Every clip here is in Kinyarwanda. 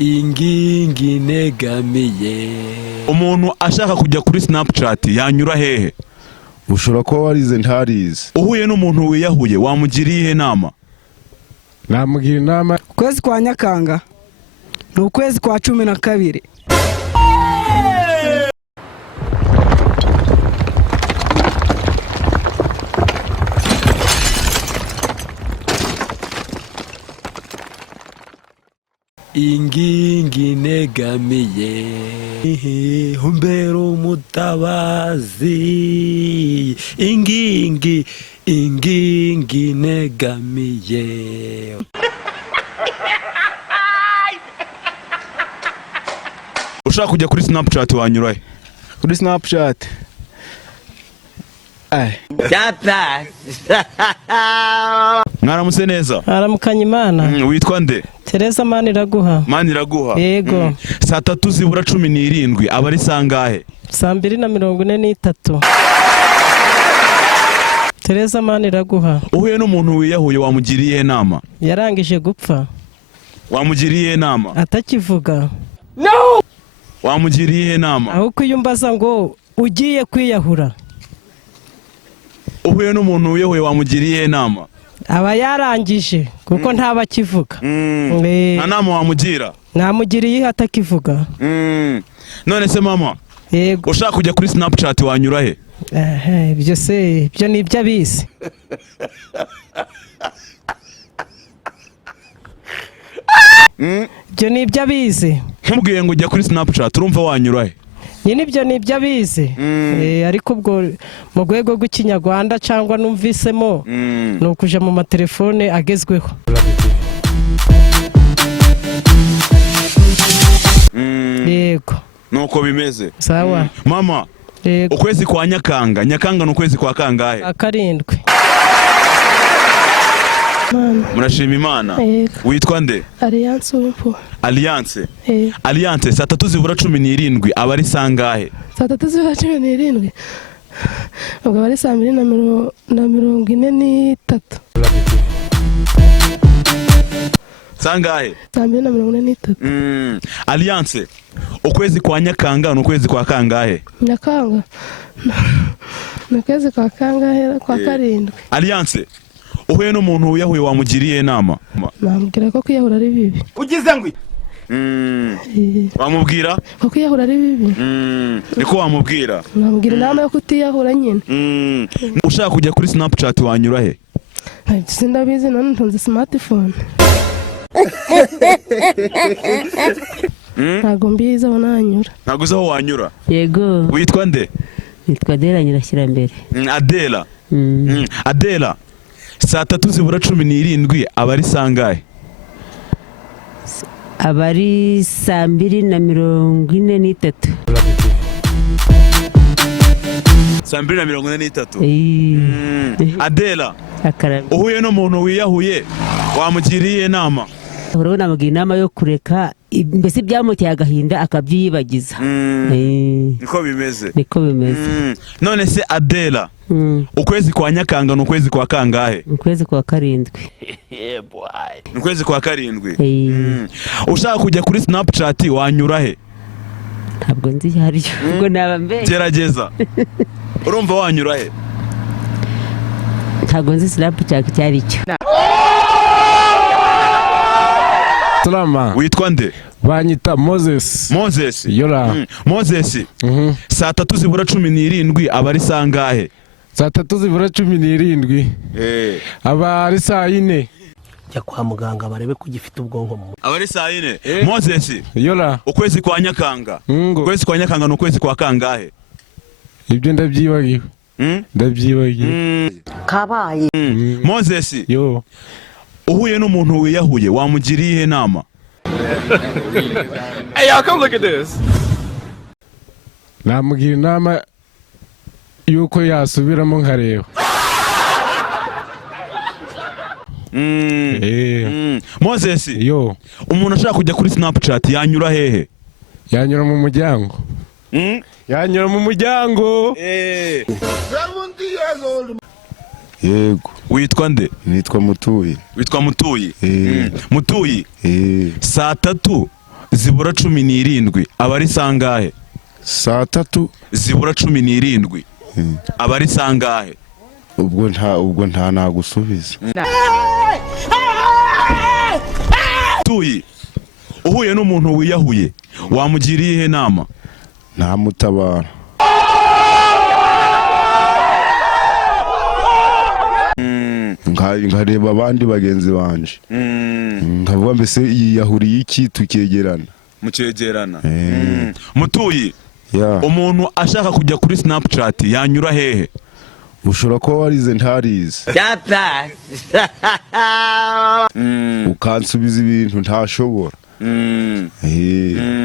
ingingi negamiye. Umuntu ashaka kujya kuri Snapchat yanyura hehe? Ushobora kuba warize ntarize. Uhuye n'umuntu wiyahuye wamugiriye inama? Namugira inama. Kwezi kwa Nyakanga ni ukwezi kwa 12. Ingingi negamiye humbero mutabazi ingingi negamiye. Ushaka kujya kuri Snapchat wanyura he? Kuri Snapchat. Mwaramutse neza? Aramukanya Imana. Witwa nde? Teresa Maniraguha. Maniraguha. Yego. Saa 3:17 aba ari sangahe? 2:43. Teresa Maniraguha. Uhuye n'umuntu wiyahuye wamugiriye inama? Yarangije gupfa. Wamugiriye inama? Atakivuga. No! Wamugiriye inama? Aho kuyumbaza ngo ugiye kwiyahura. Uhuye n'umuntu wiyahuye wamugiriye inama? Aba yarangije kuko ntaba kivuga. Nta nama wamugira? Namugiriye atakivuga. None se mama? Yego. Ushaka kujya kuri Snapchat wanyura he? Ibyo se ibyo ni ibya bisi. Ibyo ni ibya bize. Nkubwiye ngo ujya kuri Snapchat urumva wanyura he? Nyine ibyo ni ibya bize. Ariko ubwo mu rwego rw'ikinyarwanda cyangwa numvisemo ni ukuja mu matelefone agezweho. Yego. Nuko bimeze. Sawa. Mama. Yego. Ukwezi kwa Nyakanga. Nyakanga ni ukwezi kwa kangahe? Akarindwi. Murashima Imana. Witwa nde? Alliance Wimpo. Alliance. Alliance saa 3:17 aba ari sangahe? Saa 3:17. Ubwo bari 2:43. Sangahe? 2:43. Alliance. Ukwezi kwa Nyakanga ni ukwezi kwa kangahe? Nyakanga. Ni ukwezi kwa kangahe kwa karindwi. Alliance. Uhuye n'umuntu wiyahuye wamugiriye inama? Namubwira ko kwiyahura ari bibi. Ugize ngwi? Wamubwira? Ko kwiyahura ari bibi. Niko wamubwira? Namubwira inama yo kutiyahura nyine. Ushaka kujya kuri Snapchat wanyura he? Sindabizi none ntunze smartphone. Ntago mbizi aho nanyura. Ntago uzi aho wanyura? Yego. Witwa nde? Nitwa Adela Nyirashyirambere. Adela. Adela. Saa 3:17 aba ari sangahe? Aba ari 2:43. 2:43. Adela. Uhuye n'umuntu wiyahuye wamugiriye inama? Urabona namugira inama yo kureka mbese byamuteye agahinda akabyiyibagiza. Niko bimeze. Niko bimeze. None se Adela. Ukwezi kwa Nyakanga ni ukwezi kwa kangahe? Ukwezi kwa karindwi. Ni ukwezi kwa karindwi. Ushaka kujya kuri Snapchat wanyura he? Ntabwo nzi hariyo. Ubwo naba mbe. Gerageza. Urumva wanyura he? Ntabwo nzi Snapchat cyari cyo. Salama. Witwa nde? Banyita Moses. Moses. Yora. Moses. Saa 3:17 aba ari sangahe? Saa 3:17. Aba ari saa 4. Jya kwa muganga barebe ko gifite ubwonko mu. Aba ari saa 4. Moses. Yora. Ukwezi kwa Nyakanga. Ukwezi kwa Nyakanga ni ukwezi kwa kangahe? Ibyo ndabyibagiwe. Ndabyibagiwe. Kabaye. Moses. Yo. Uhuye n'umuntu wiyahuye wamugiriye inama? Hey, y'all come look at this. Namugira inama yuko yasubiramo nkareba. Moses. Yo. Umuntu ashaka kujya kuri Snapchat yanyura hehe? Yanyura mu muryango. Yanyura mu muryango. Yego. Witwa nde? Nitwa Mutuyi. Witwa Mutuyi. Mutuyi. Saa 3 zibura 17 aba ari sangahe? saa tatu zibura 17 aba ari sangahe? ubwo nta nagusubiza. Tuyi, uhuye n'umuntu wiyahuye wamugiriye ihe nama? Ntamutabara. Nkareba abandi bagenzi banje nkavuga mbese yiyahuriye iki tukegerana. Mukegerana. Mutuyi, umuntu ashaka kujya kuri Snapchat yanyura hehe? Ushobora kuba warize ntarize ukansubiza ibintu ntashobora.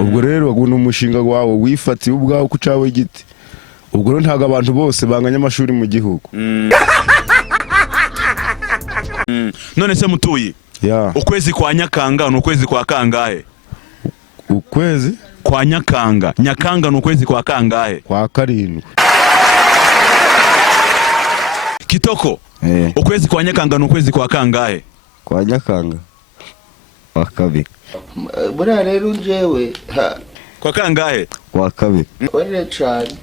Ubwo rero ugu n'umushinga wawe wifatiye ubwawe ku cawe giti. Ubwo rero ntago abantu bose banganya amashuri mu gihugu. None se Mutuyi, ukwezi kwa Nyakanga n'ukwezi kwa kangahe? Ukwezi kwa Nyakanga. Nyakanga n'ukwezi kwa kangahe? Kwa karindwi. Kitoko, ukwezi kwa Nyakanga n'ukwezi kwa kangahe? Kwa Nyakanga kwa kabiri. Buriya rero njyewe Kwa kangahe? Kwa kabiri. Kore cyane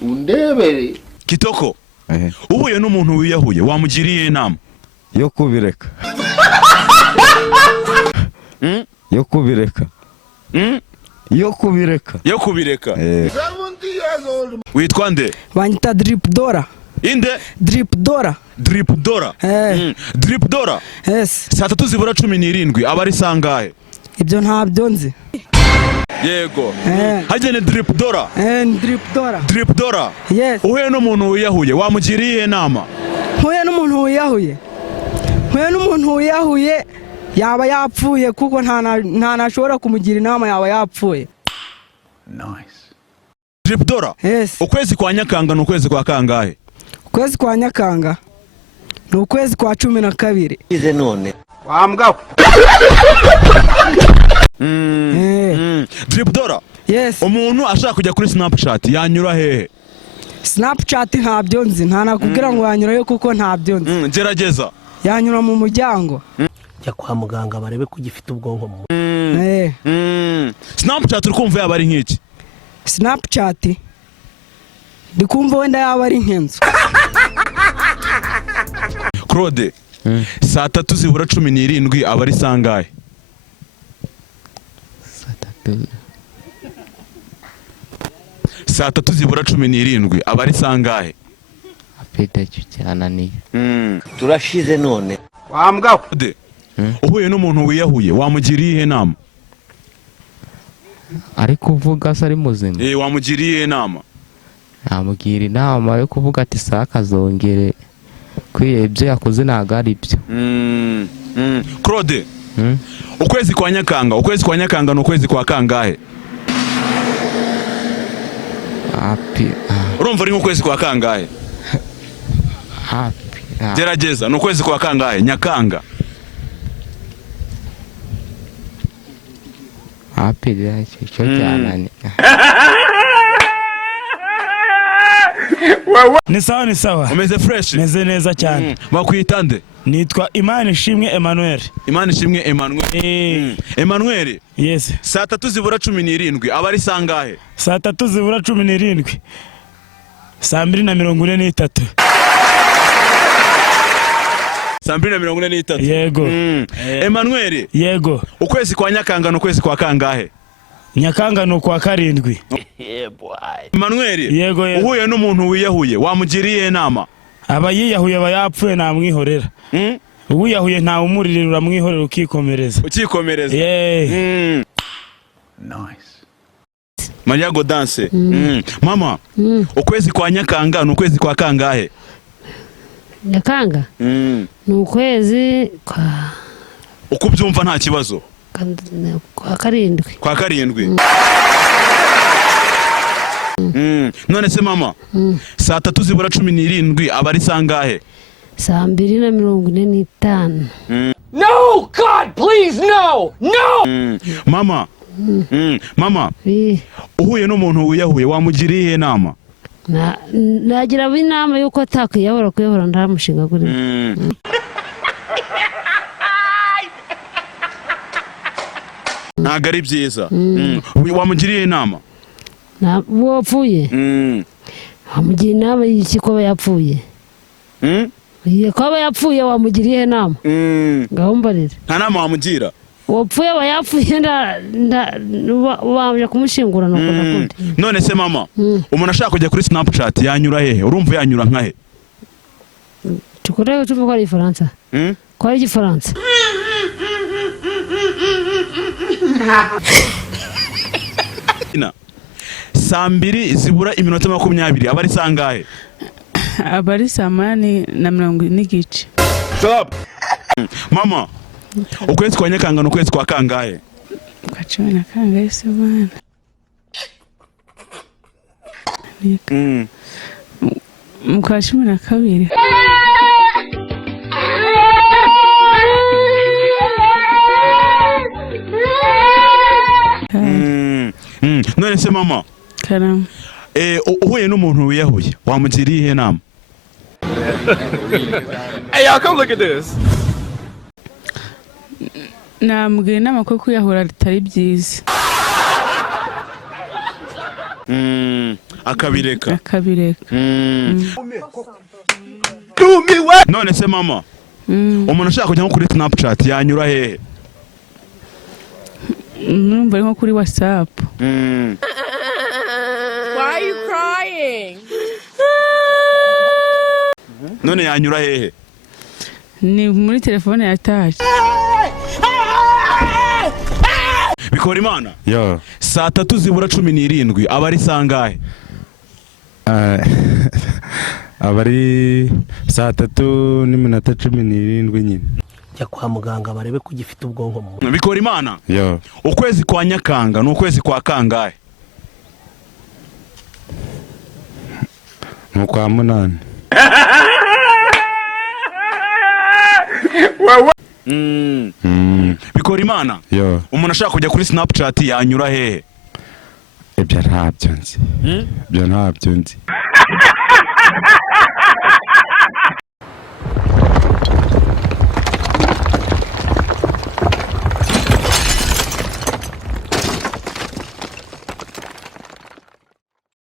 undebere. Kitoko, uhuye n'umuntu wiyahuye wamugiriye inama? Yo kubireka. Yo kubireka. Yo kubireka. Yo kubireka. Witwa nde? Banyita Drip Dora. Inde? Drip Dora. Drip Dora. Drip Dora. Yes. Saa tatu zibura 17 aba ari sangahe? Ibyo ntabyo nzi. Yego. Hajene Drip Dora. Drip Dora. Drip Dora. Yes. Uhuye n'umuntu wiyahuye wamugiriye inama? Uhuye n'umuntu wiyahuye. Uhuye n'umuntu wiyahuye yaba yapfuye kuko nta nashobora kumugira inama yaba yapfuye. Nice. Drip Dora. Yes. Ukwezi kwa Nyakanga n'ukwezi kwa kangahe? Ukwezi kwa Nyakanga n'ukwezi kwa 12. Ize none. Wambwa. Drip Dora. Yes. Umuntu ashaka kujya kuri Snapchat yanyura hehe? Snapchat ntabyo nzi, nta nakubwira ngo yanyurayo kuko ntabyo nzi. Gerageza. Yanyura mu muryango. Jya kwa muganga barebe ko ugifite ubwonko mu. Snapchat urikumva yaba ari nk'iki? Snapchat ndikumva wenda yaba ari nk'inzu. Claude, saa tatu zibura 17 aba ari sangahe? Saa tatu zibura 17 aba ari sangahe? Afite cyananiye. Turashize none. Wambwa. Uhuye n'umuntu wiyahuye wamugiriye inama? Ari kuvuga se ari muzima. Wamugiriye inama? Namugira inama yo kuvuga ati sakazongere kwiye ibyo yakoze ntago ari byo. Claude, ukwezi kwa Nyakanga n'ukwezi kwa kangahe? Urumva ari nk'ukwezi kwa kangahe? Gerageza, n'ukwezi kwa kangahe? Nyakanga. Cyo cyananiye. Ni sawa. Umeze fresh? Meze neza cyane. Bakwita nde? Nitwa Imana Ishimwe Emmanuel. Imana Ishimwe Emmanuel. Emmanuel. Yes. Saa tatu zibura 17 aba ari sangahe? Saa tatu zibura 17. Saa 2:43. Saa 2:43. Yego. Emmanuel. Yego. Ukwezi kwa Nyakanga n'ukwezi kwa kangahe? Nyakanga no kwa karindwi. Emmanuel. Yego. Uhuye n'umuntu wiyahuye wamugiriye inama? Aba yiyahuye aba yapfuye namwihorera. Uwiyahuye nta umuririra uramwihorera ukikomereza. Ukikomereza. Nice. Maria Godanse. Mama, ukwezi kwa Nyakanga n'ukwezi kwa kangahe? Nyakanga? Ni ukwezi kwa... Uko byumva nta kibazo? Kwa karindwi. Kwa karindwi. None se mama, saa tatu zibura 17 aba ari sangahe? Saa 2:45. No, God, please, no! Mama, mama, uhuye n'umuntu wiyahuye wamugiriye inama? Nagira inama yuko atakiyahora ndamushinga kuri. ntago ari byiza. Wamugiriye inama wapfuye wamugira inama y'iki ko yapfuye? Ko aba yapfuye wamugiriye inama? Gahombarira. Nta nama wamugira? Wapfuye aba yapfuye wabanje kumushingura nuko nakundi. None se mama, umuntu ashaka kujya kuri Snapchat yanyura hehe? Urumva yanyura nka he? Tukurebe tuvuga ari Faransa. Ko ari Faransa. Saa 2 zibura iminota 20 abari sangahe? Abari saa 8 n'igice. Stop. Mama, ukwezi kwa Nyakanga n'ukwezi kwa kangahe? Kwa 10 na kangahe se bana? Kwa 12. None se mama, Karam, uhuye n'umuntu wiyahuye wamugiriye ihe nama? Hey y'all, come look at this. Namubwira inama ko kwiyahura atari byiza. Akabireka. None se mama, umuntu ashaka kujya kuri Snapchat yanyura hehe? Numva nko kuri WhatsApp. Why are you crying? None yanyura hehe? Ni muri telefone ya touch. Bikorimana? Yo. Saa 3 zibura 17 abari sangahe? Abari saa 3 n'iminota 17 nyine. Jya kwa muganga barebe ko ugifite ubwonko mu. Bikorimana? Yo. Ukwezi kwa Nyakanga n'ukwezi kwa kangahe? Mu kwa 8. Bikorimana? Yo. Umuntu ashaka kujya kuri Snapchat yanyura hehe? Ibyo ntabyo nzi. Ibyo ntabyo nzi.